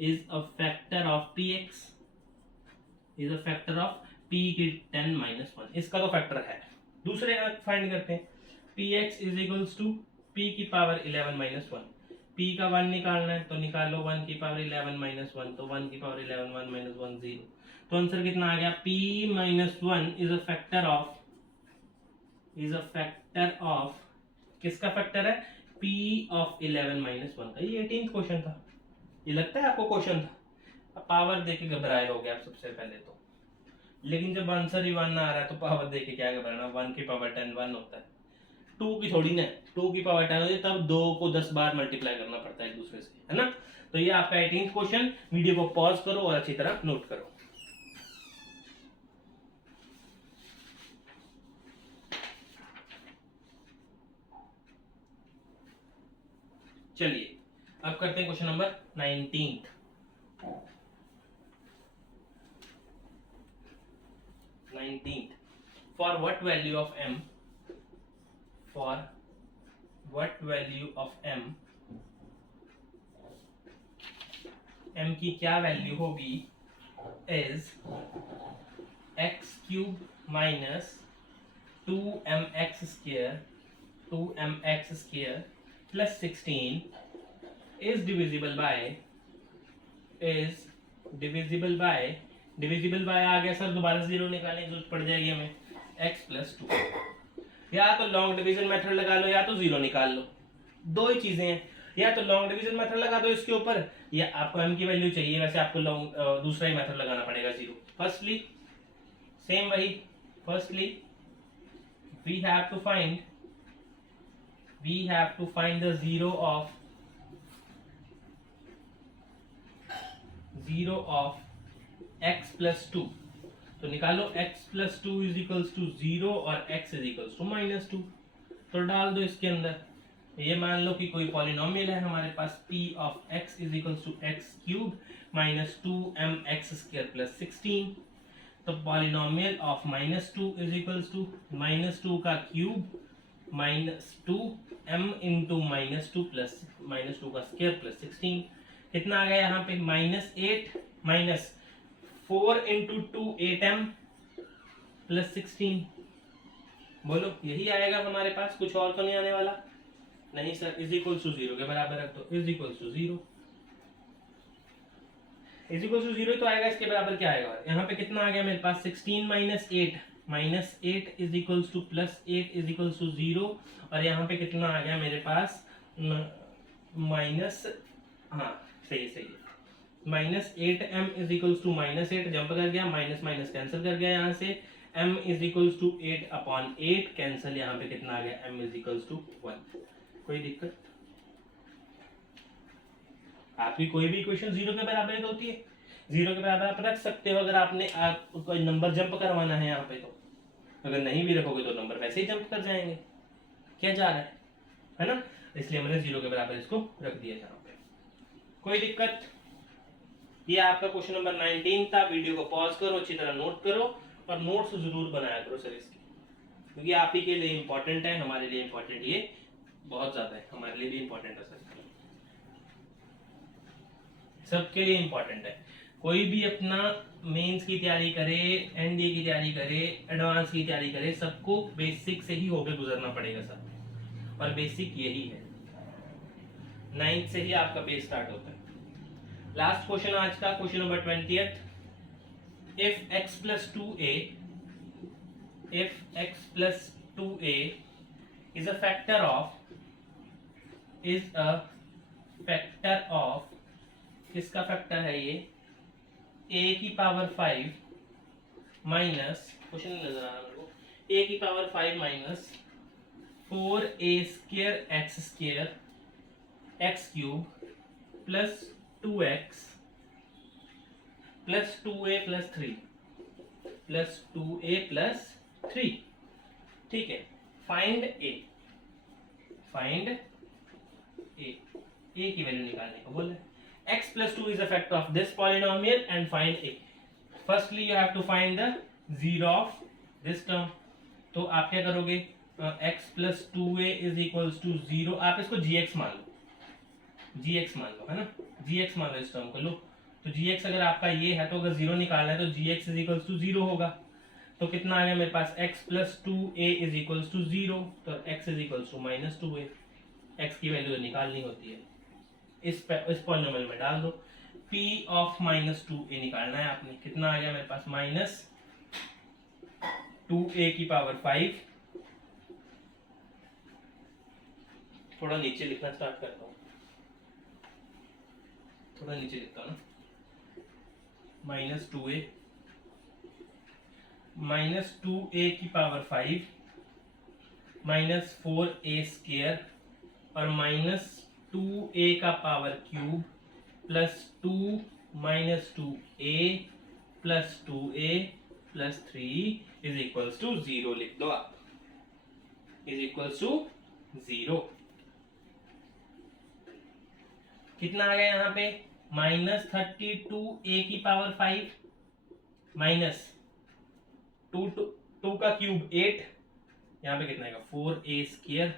is a factor of px is a factor of p की 10 minus 1, इसका तो फैक्टर है। दूसरे का फाइंड करते हैं, px is equals to p की पावर 11 minus 1, p का 1 निकालना है तो निकालो 1 की पावर 11 minus 1, तो 1 की पावर 11 1 minus 1 0, तो आंसर कितना आ गया, p minus 1 is a factor of किसका फैक्टर है, p of 11 minus 1 का। ये 18th क्वेश्चन था, ये लगता है आपको क्वेश्चन था, अब पावर देके घबराए होगे आप सबसे पहले तो, लेकिन जब आंसर ही 1 आ रहा है तो पावर देके क्या घबराना, 1 की पावर 10 1 होता है, 2 की थोड़ी ना, 2 की पावर 10 होती है, तब 2 को 10 बार मल्टीप्लाई करना पड़ता है एक दूसरे से, है ना। तो ये आपका 18th क्वेश्चन, वीडियो को पॉज करो और अच्छी तरह नोट करो। चलिए अब करते हैं question number 19th। For what value of m m की क्या वैल्यू होगी, is x cube minus 2mx square plus 16 is divisible by आ गया सर, दोबारा जीरो निकालने की जरूरत पड़ जाएगी हमें, x plus 2, या तो लॉन्ग डिवीजन मेथड लगा लो या तो जीरो निकाल लो, दो ही चीजें हैं, या तो लॉन्ग डिवीजन मेथड लगा दो इसके ऊपर, या आपको m की वैल्यू चाहिए, वैसे आपको दूसरा ही मेथड लगाना पड़ेगा, जीरो। फर्स्टली सेम वही, firstly we have to find the zero of x plus 2, तो निकालो x plus 2 is equals to 0 और x is equals to minus 2, तो डाल दो इसके अंदर। ये मान लो कि कोई पॉलिनोमियल है हमारे पास, p of x is equals to x cube minus 2mx square plus 16, तो polynomial of -2 is equals to -2 का cube minus 2m into -2 plus -2 का स्क्वायर प्लस 16, कितना आ गया यहाँ पे, -8 माइनस 4 इंटू 2 8m प्लस 16, बोलो यही आएगा हमारे पास, कुछ और तो नहीं आने वाला, नहीं सर, इज इक्वल टू 0 के बराबर रख दो, is equal to 0, is equal to 0 तो आएगा, इसके बराबर क्या आएगा, यहाँ पे कितना आ गया मेरे पास, 16 minus 8 is equal to plus 8 is equal to 0, और यहाँ पे कितना आ गया मेरे पास माइनस, हाँ सही है, minus 8m is equal to -8 jump कर गया, माइनस माइनस कैंसिल कर गया यहाँ से, m is equal to 8/8 cancel, यहाँ पे कितना आ गया, m इज इक्वल टू 1। कोई दिक्कत, आपकी कोई भी इक्वेशन 0 के बराबर ही होती है, 0 के बराबर आप रख सकते हो अगर आपने कोई नंबर जंप करवाना है यहाँ पे, तो अगर नहीं भी रखोगे तो नंबर वैसे ही जंप कर जाएंगे, क्या जा रहा है ना, इसलिए मैंने 0 के बराबर इसको रख दिया यहाँ पे। कोई दिक्कत, ये आपका क्वेश्चन नंबर 19 था। वीडियो को पॉज करो, अच्छी तरह नोट करो और नोट्स जरूर बनाया करो सर इसकी, क्योंकि आप ही के लिए इंपॉर्टेंट है, हमारे लिए इंपॉर्टेंट ये बहुत ज्यादा है, हमारे लिए भी इंपॉर्टेंट है सर, सबके लिए इंपॉर्टेंट है। कोई भी अपना मेंस की तैयारी करे, एनडीए की तैयारी करे, एडवांस की तैयारी करे, सबको बेसिक से ही होकर गुजरना पड़ेगा सर, और बेसिक यही है, 9th से ही आपका बेस स्टार्ट होता है। लास्ट क्वेश्चन आज का, question number 20th. If x plus 2a is a factor of किसका फैक्टर है ये, a की पावर 5 माइनस, क्वेश्चन नहीं नजर आ रहा मेरे को, a की power 5 minus 4a square x square x cube plus 2x plus 2a plus 3 plus 2a plus 3. ठीक है, फाइंड a की वैल्यू निकालने को बोला. x plus 2 is a factor of this polynomial and find a. Firstly you have to find the zero of this term. तो आप क्या करोगे, x plus 2a is equals to 0. आप इसको gx मान लो, gx मान लो, है ना, gx मान लो इस टर्म को. लो तो gx अगर आपका ये है तो अगर 0 निकालना है तो gx is equals to 0 होगा. तो कितना आ गया मेरे पास, x plus 2a is equals to 0. तो x is equals to minus 2a. x की वैल्यू निकालनी होती है, इस पॉलिनोमियल में डाल दो. p ऑफ माइनस 2a निकालना है आपने. कितना आ गया मेरे पास, माइनस 2a की पावर 5. थोड़ा नीचे लिखना स्टार्ट करता हूँ, थोड़ा नीचे लिखता हूँ ना. माइनस 2a माइनस 2a की पावर 5 माइनस 4a स्क्वायर और माइनस 2a का power cube plus 2 minus 2a plus 2a plus 3 is equals to 0. लिख दो आप, इज इक्वल्स टू 0. कितना आ गया यहाँ पे, माइनस 32a की पावर 5 माइनस 2 का क्यूब 8, यहाँ पे कितना आएगा 4a स्क्वायर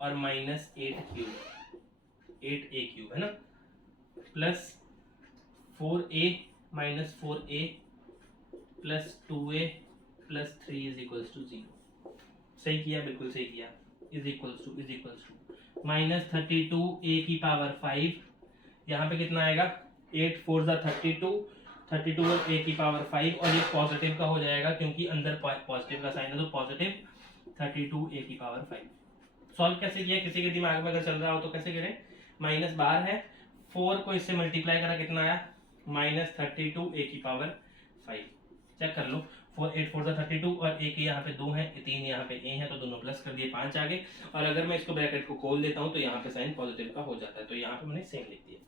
और माइनस 8 क्यूब 8a क्यूब, है ना, plus 4a minus 4a plus 2a plus 3 is equals to 0. सही किया, बिल्कुल सही किया. Is equals to minus 32a की पावर 5, यहाँ पे कितना आएगा 8 4 जा 32 और a की पावर 5 और ये पॉजिटिव का हो जाएगा क्योंकि अंदर पॉजिटिव का साइन है, तो पॉजिटिव 32a की पावर 5. सॉल्व कैसे किया, किसी के दिमाग में अगर चल रहा हो तो कैसे करें, माइनस बाहर है, 4 को इससे मल्टीप्लाई करा, कितना आया माइनस 32a की पावर 5. चेक कर लो, 8 4 जा 32 और a के यहाँ पे 2 है, 3 यहाँ पे a है, तो दोनों प्लस कर दिए, 5 आगे. और अगर मैं इसको ब्रैकेट को खोल देता हूँ तो यहाँ पे साइन पॉजिटिव का हो जाता है, तो यहाँ पे मैंने सेम लिख दिया.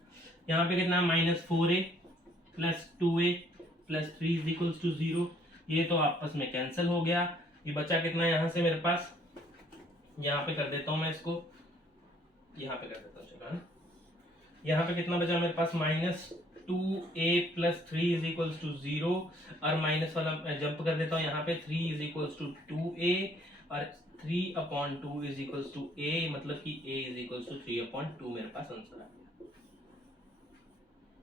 यहाँ पे कितना minus 4a plus 2a plus 3 is equals to 0. ये तो आपस में कैंसिल हो गया. ये बचा कितना यहाँ से मेरे पास, यहाँ पे कर देता हूँ मैं इसको, यहाँ पे कर देता हूँ, चलो, यहाँ पे कितना बचा मेरे पास, minus 2a plus 3 is equals to 0 और माइनस वाला जंप कर देता हूँ यहाँ पे, 3 इज इक्वल्स टू 2a और 3/2 इज इक्वल्स टू a, मतलब कि a इज इक्वल्स टू 3/2 मेरे पास आंसर आ गया.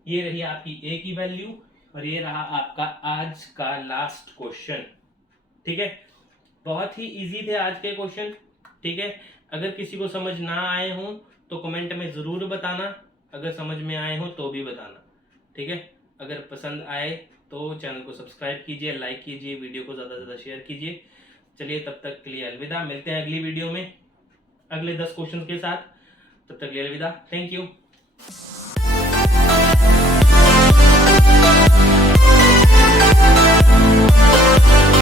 ये रही आपकी a की वैल्यू और ये रहा आपका आज का लास्ट क्वेश्चन. ठीक है, बहुत ही इजी थे आज के क्वेश्चन. ठीक है, अगर किसी को समझ ना आए हो तो कमेंट में जरूर बताना, अगर समझ में आए हो तो भी बताना. ठीक है, अगर पसंद आए तो चैनल को सब्सक्राइब कीजिए, लाइक कीजिए, वीडियो को ज़्यादा से ज़्यादा शेयर कीजिए. चलिए, तब तक के लिए अलविदा. मिलते हैं अगली वीडियो में अगले 10 क्वेश्चन के साथ. तब तक के लिए अलविदा. Thank you.